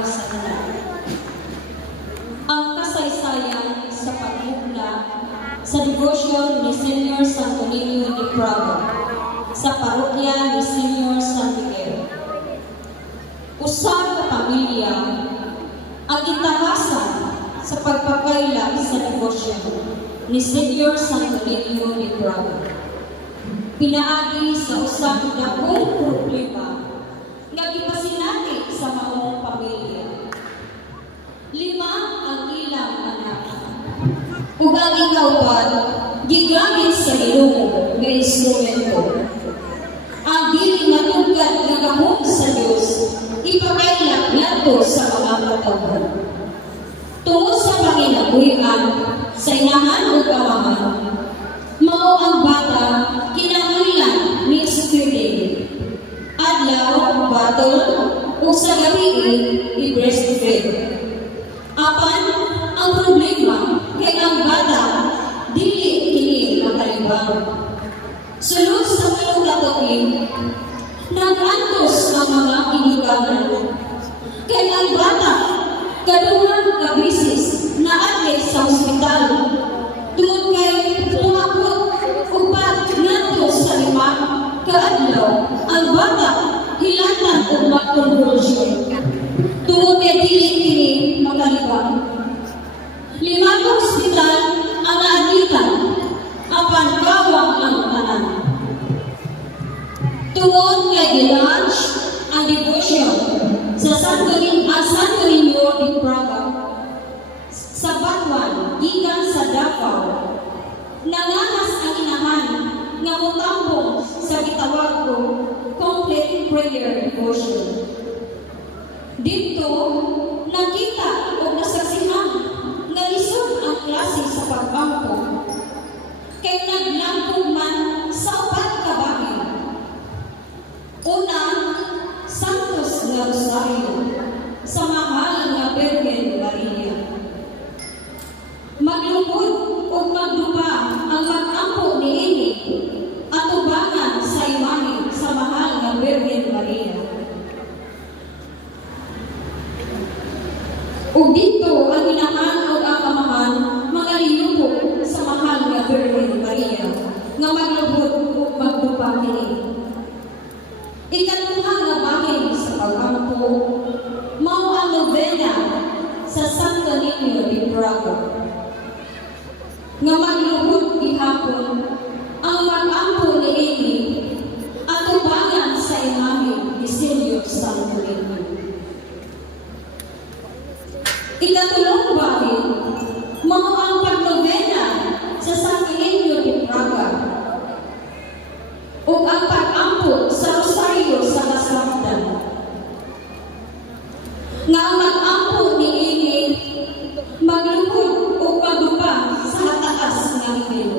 sa kanila. Ang kasaysayan sa pagmumula sa debosyon ni Senior Santo Niño de Praga sa parokya ni Senior San Miguel. Usab ka pamilya ang itahasan sa pagpapailang sa debosyon ni Senior Santo Niño de Praga. Pinaagi sa usang dakong problema nga gipasinati sa maong pamilya. 5 ang ilang anak. Ug ang ikaupat, gigamit sa Ginoo nga instrumento. Ang dili matugkad nga gahom sa Dios, ipakailak nato sa mga katawhan. Tungod sa panginabuhian sa inahan ug amahan, mao ang bata kinahanglan ni Spirit. Adlaw, batol, o sa gabi, i-breastfeed. Apan, ang problema kay ang bata, dili kini makalibang. Sulod sa tulong katuig, nag-antos ang mga iniganan. Kay ang bata, kaduhang kabisis na atlet sa ospital, tungod kay pumapot upat nato sa 5 kaadlaw, ang bata hilatan o mag-convulsion. Tungod kay dili kini makalibang. 5 ospital ang naadlitan, apan kawang ang tanan. Tungod kay gilunch ang devotion sa Santo Niño de Praga sa Batuan, gikan sa Davao, nanganas ang inahan nga mutambong sa gitawag ko complete prayer devotion. Dito, nakita o nasaksihan nga lisod ang klase sa pag-ampo. Kay naglangkog man sa 4 ka bagay. Una, Santos nga Rosario sa mahal nga Virgen Maria. Maglungkod o magdupa ang mag-ampo ni Ini at tubangan sa imahe sa mahal nga Virgen Maria. Ug dito ang inahan o ang amahan mga liyupo sa mahal nga Virgen Maria nga maglubot o magdupa kini. Ikatuha nga bahin sa pag-ampo, mao ang novena sa Santo Niño de Praga. Nga maglubot gihapon ang mag-ampo ni Ini at tubangan sa imahe ni Senior Santo Niño. Ikatulong bahin, mao ang pagnovena sa Santo Niño de Praga ug ang pag-ampo sa Rosario sa kasamtan. Nga ang mag-ampo ni Ini maglungkod o magdupa sa hataas nga ibil.